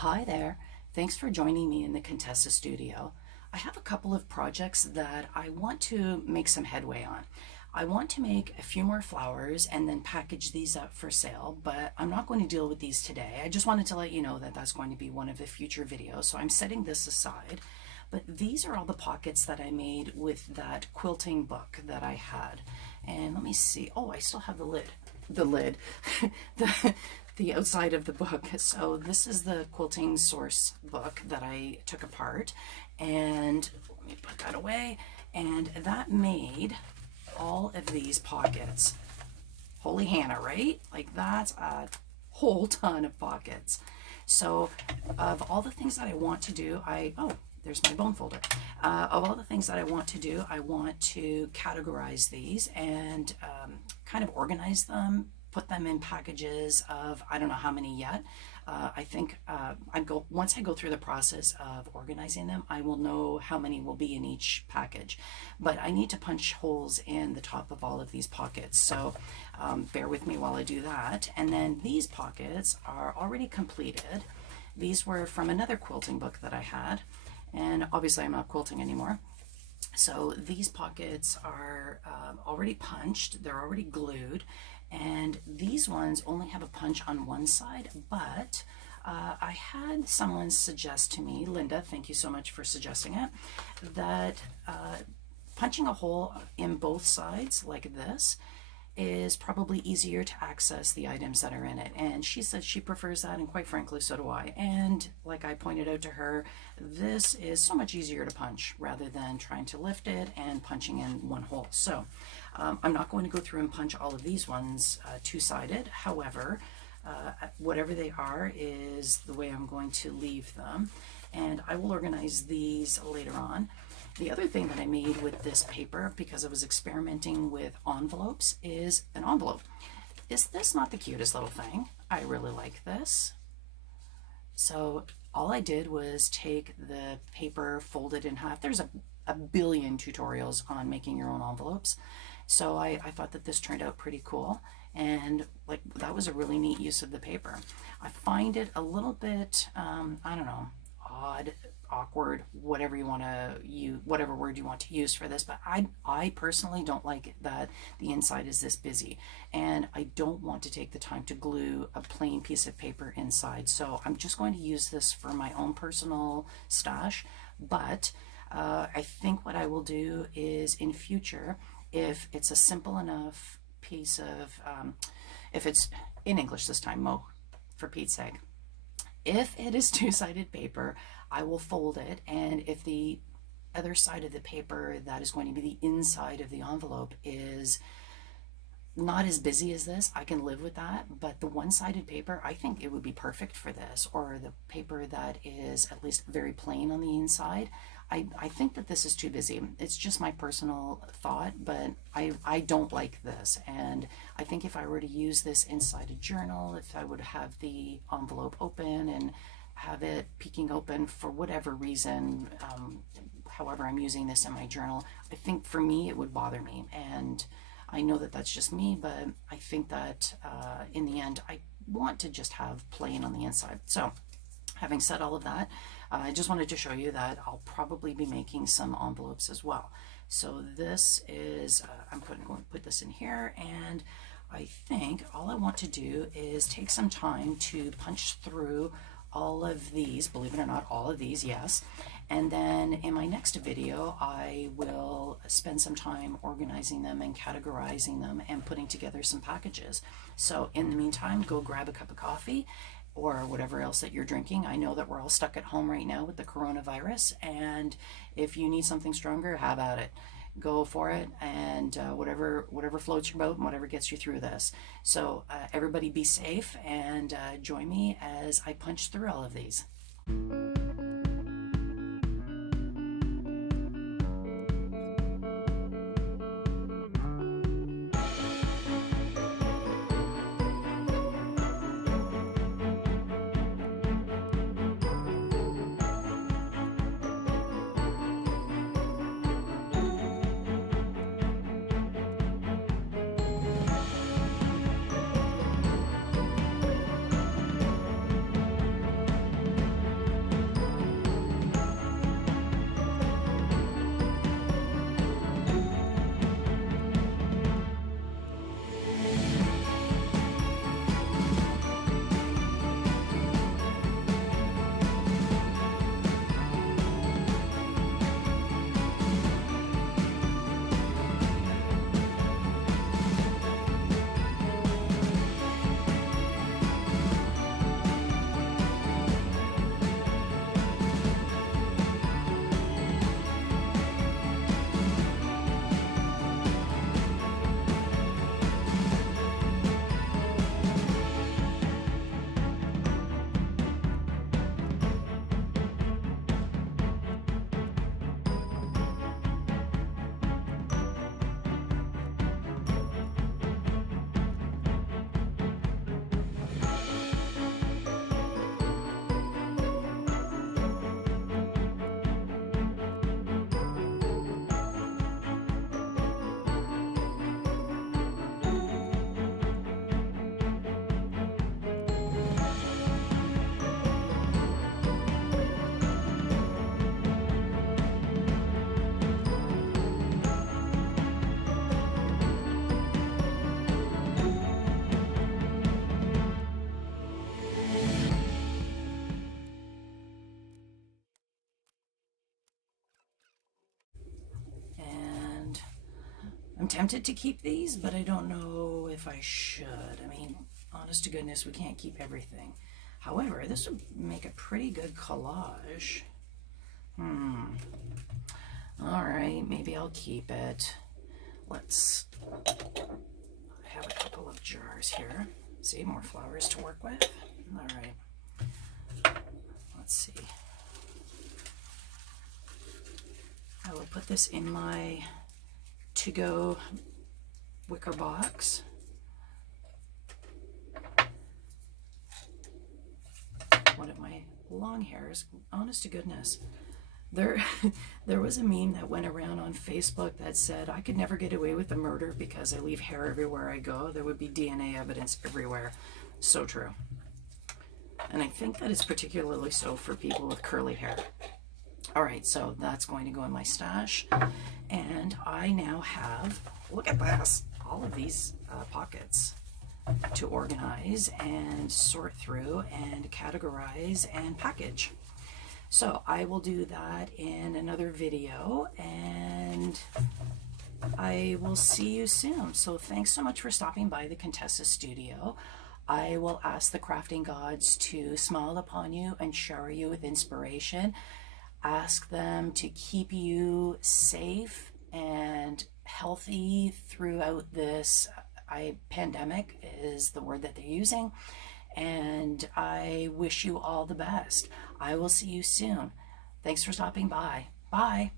Hi there. Thanks for joining me in the Contessa studio. I have a couple of projects that I want to make some headway on. I want to make a few more flowers and then package these up for sale, but I'm not going to deal with these today. I just wanted to let you know that that's going to be one of the future videos, so I'm setting this aside. But these are all the pockets that I made with that quilting book that I had. And let me see. Oh, I still have the lid. The lid. the the outside of the book. So this is the quilting source book that I took apart, and let me put that away. And that made all of these pockets. Holy Hannah, right? Like that's a whole ton of pockets. So of all the things that I want to do, there's my bone folder. Of all the things that I want to do, I want to categorize these and kind of organize them, put them in packages of I don't know how many yet. I think once I go through the process of organizing them, I will know how many will be in each package. But I need to punch holes in the top of all of these pockets, so bear with me while I do that. And then these pockets are already completed. These were from another quilting book that I had, and obviously I'm not quilting anymore. So these pockets are already punched, they're already glued, and these ones only have a punch on one side, but I had someone suggest to me, Linda, thank you so much for suggesting it, that punching a hole in both sides like this is probably easier to access the items that are in it. And she said she prefers that, and quite frankly, so do I. And like I pointed out to her, this is so much easier to punch rather than trying to lift it and punching in one hole. So I'm not going to go through and punch all of these ones two-sided. However, whatever they are is the way I'm going to leave them. And I will organize these later on. The other thing that I made with this paper, because I was experimenting with envelopes, is an envelope. Is this not the cutest little thing? I really like this. So all I did was take the paper, fold it in half. There's a billion tutorials on making your own envelopes. So I thought that this turned out pretty cool. And like that was a really neat use of the paper. I find it a little bit, I don't know, odd, awkward, whatever you want to use, whatever word you want to use for this, but I personally don't like it that the inside is this busy, and I don't want to take the time to glue a plain piece of paper inside. So I'm just going to use this for my own personal stash. But I think what I will do is in future, if it's a simple enough piece of, if it's in English this time, Mo, for Pete's sake, if it is two-sided paper, I will fold it, and if the other side of the paper that is going to be the inside of the envelope is not as busy as this, I can live with that. But the one-sided paper, I think it would be perfect for this, or the paper that is at least very plain on the inside. I think that this is too busy. It's just my personal thought, but I don't like this. And I think if I were to use this inside a journal, if I would have the envelope open and have it peeking open for whatever reason, however I'm using this in my journal, I think for me it would bother me. And I know that that's just me, but I think that in the end I want to just have plain on the inside. So having said all of that, I just wanted to show you that I'll probably be making some envelopes as well. So this is, I'm going to put this in here, and I think all I want to do is take some time to punch through all of these, believe it or not, all of these, yes. And then in my next video, I will spend some time organizing them and categorizing them and putting together some packages. So in the meantime, go grab a cup of coffee or whatever else that you're drinking. I know that we're all stuck at home right now with the coronavirus, and if you need something stronger, have at it. Go for it, and whatever floats your boat and whatever gets you through this. So everybody be safe, and join me as I punch through all of these. I'm tempted to keep these, but I don't know if I should. I mean, honest to goodness, we can't keep everything. However, this would make a pretty good collage. All right, maybe I'll keep it. Let's have a couple of jars here. See, more flowers to work with. All right. Let's see. I will put this in my to-go wicker box. One of my long hairs, honest to goodness. There was a meme that went around on Facebook that said I could never get away with the murder because I leave hair everywhere I go. There would be DNA evidence everywhere. So true. And I think that is particularly so for people with curly hair. All right, so that's going to go in my stash. And I now have, look at this, all of these pockets to organize and sort through and categorize and package. So I will do that in another video, and I will see you soon. So thanks so much for stopping by the Contessa studio. I will ask the crafting gods to smile upon you and shower you with inspiration. Ask them to keep you safe and healthy throughout this pandemic is the word that they're using. And I wish you all the best. I will see you soon. Thanks for stopping by. Bye.